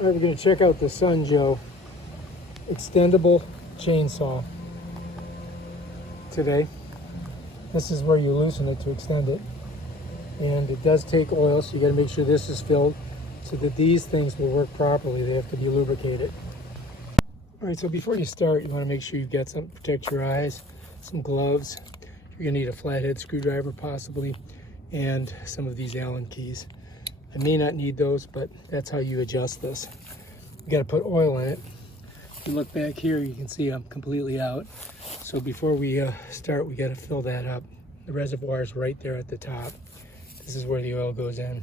All right, we're going to check out the Sunjoe extendable chainsaw today. This is where you loosen it to extend it. And it does take oil, so you got to make sure this is filled so that these things will work properly. They have to be lubricated. All right, so before you start, you want to make sure you've got something to protect your eyes, some gloves. You're going to need a flathead screwdriver possibly, and some of these Allen keys. I may not need those, but that's how you adjust this. You got to put oil in it. If you look back here, you can see I'm completely out. So before we start, we got to fill that up. The reservoir is right there at the top. This is where the oil goes in.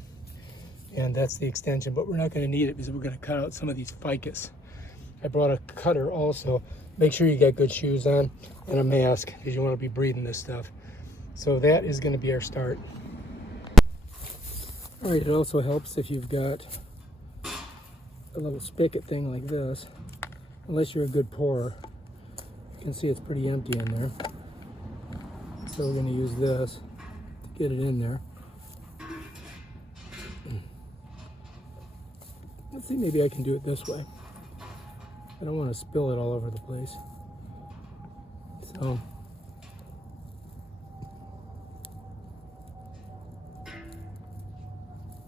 And that's the extension, but we're not going to need it because we're going to cut out some of these ficus. I brought a cutter also. Make sure you got good shoes on and a mask because you want to be breathing this stuff. So that is going to be our start. All right, it also helps if you've got a little spigot thing like this, unless you're a good pourer. You can see it's pretty empty in there. So we're going to use this to get it in there. Let's see, maybe I can do it this way. I don't want to spill it all over the place. So,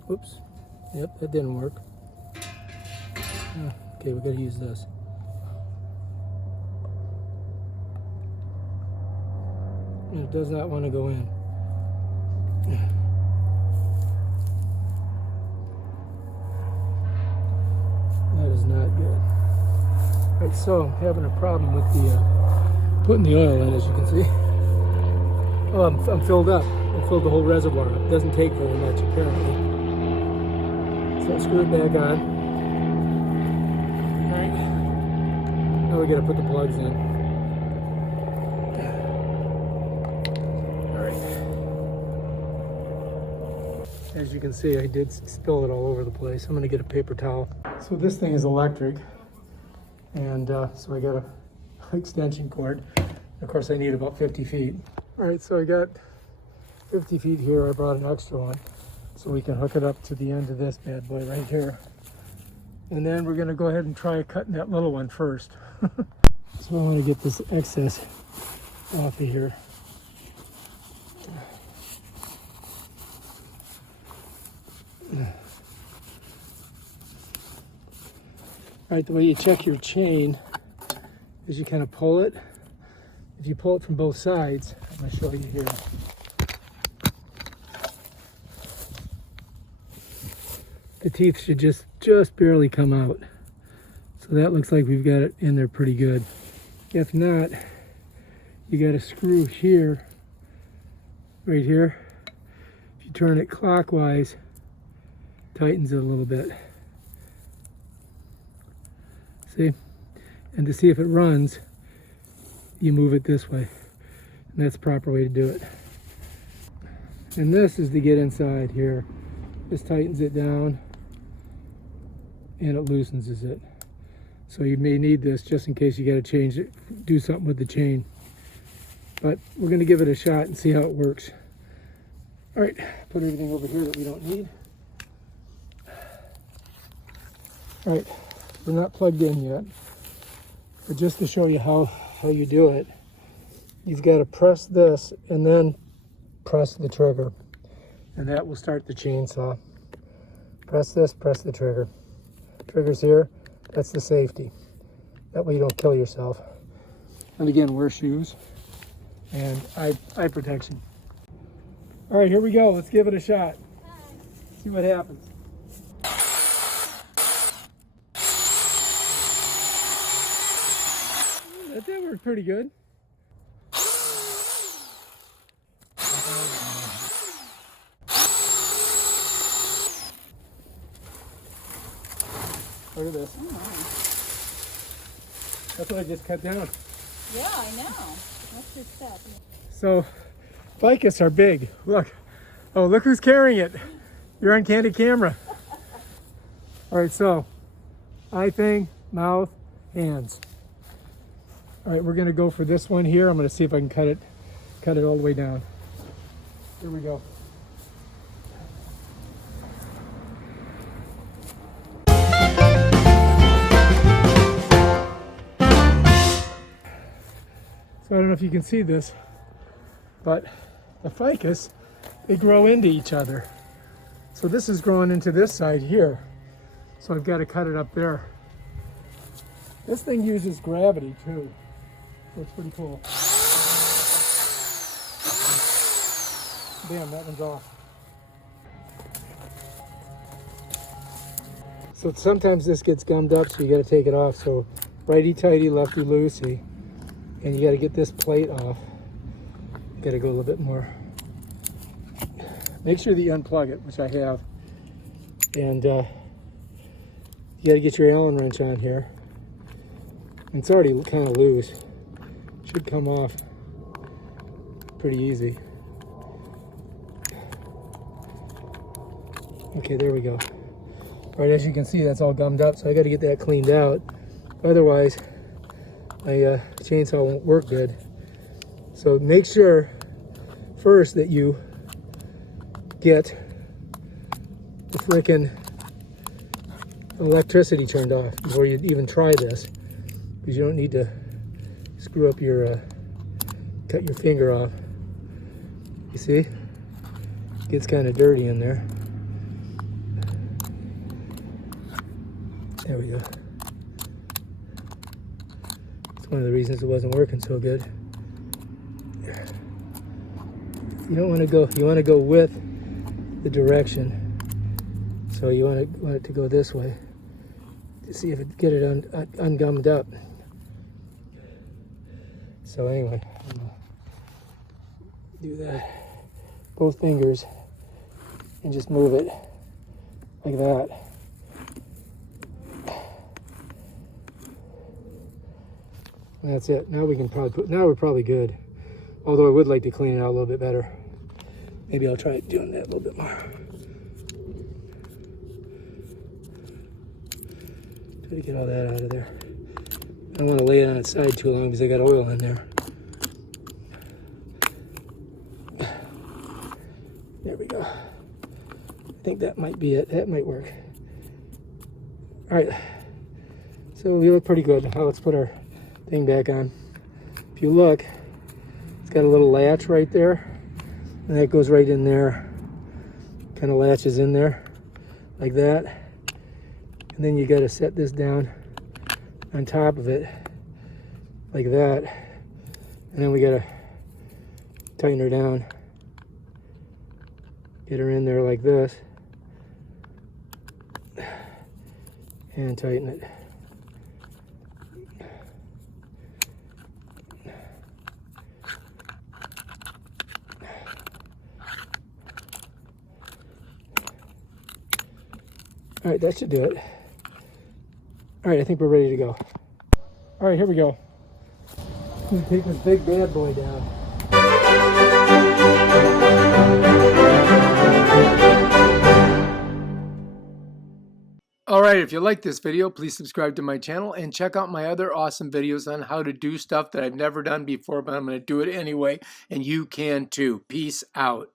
whoops. Yep, that didn't work. Okay, we got to use this. And it does not want to go in. That is not good. All right, so I'm having a problem with the putting the oil in, as you can see. Oh, I'm filled up. I filled the whole reservoir up. It doesn't take very much, apparently. So I screw it back on. All right. Now we got to put the plugs in. All right. As you can see, I did spill it all over the place. I'm going to get a paper towel. So this thing is electric, and so I got a extension cord. Of course, I need about 50 feet. All right, so I got 50 feet here. I brought an extra one, so we can hook it up to the end of this bad boy right here. And then we're gonna go ahead and try cutting that little one first. So I want to get this excess off of here. All right, the way you check your chain is you kind of pull it. If you pull it from both sides, I'm going to show you here. The teeth should just barely come out. So that looks like we've got it in there pretty good. If not, you got a screw here, right here. If you turn it clockwise, tightens it a little bit. See? And to see if it runs, you move it this way. And that's the proper way to do it. And this is to get inside here. This tightens it down and it loosens it. So you may need this just in case you got to change it, do something with the chain. But we're going to give it a shot and see how it works. All right, put everything over here that we don't need. All right. We're not plugged in yet, but just to show you how you do it, you've got to press this and then press the trigger, and that will start the chainsaw. Press this, press the trigger. Trigger's here, that's the safety. That way you don't kill yourself. And again, wear shoes and eye protection. All right, here we go. Let's give it a shot. See what happens. That worked pretty good. Look at this. Oh, that's what I just cut down. Yeah, I know. That's your step. So, ficus are big. Look. Oh, look who's carrying it. You're on candid camera. All right, so eye thing, mouth, hands. All right, we're gonna go for this one here. I'm gonna see if I can cut it all the way down. Here we go. So I don't know if you can see this, but the ficus, they grow into each other. So this is growing into this side here. So I've got to cut it up there. This thing uses gravity too, so it's pretty cool. Damn, that one's off. So sometimes this gets gummed up, so you got to take it off. So righty tighty, lefty loosey, and you got to get this plate off. You got to go a little bit more. Make sure that you unplug it, which I have, and you got to get your Allen wrench on here. And it's already kind of loose. Should come off pretty easy. Okay, there we go. All right, as you can see, that's all gummed up, so I got to get that cleaned out. Otherwise, my chainsaw won't work good. So make sure first that you get the frickin' electricity turned off before you even try this, because you don't need to screw up your cut your finger off. You see, it gets kind of dirty in there. There we go. It's one of the reasons it wasn't working so good. You don't want to go, you want to go with the direction. So you want it to go this way to see if it get it ungummed up. So anyway, I'm gonna do that. Both fingers and just move it like that. And that's it. Now we can probably now we're probably good. Although I would like to clean it out a little bit better. Maybe I'll try doing that a little bit more. Try to get all that out of there. I don't want to lay it on its side too long because I got oil in there. There we go. I think that might be it. That might work. All right. So we look pretty good. Now let's put our thing back on. If you look, it's got a little latch right there, and that goes right in there. Kind of latches in there like that. And then you got to set this down on top of it like that. And then we got to tighten her down. Get her in there like this. And tighten it. All right, that should do it. All right, I think we're ready to go. All right, here we go. I'm gonna take this big bad boy down. All right, if you like this video, please subscribe to my channel and check out my other awesome videos on how to do stuff that I've never done before, but I'm going to do it anyway, and you can too. Peace out.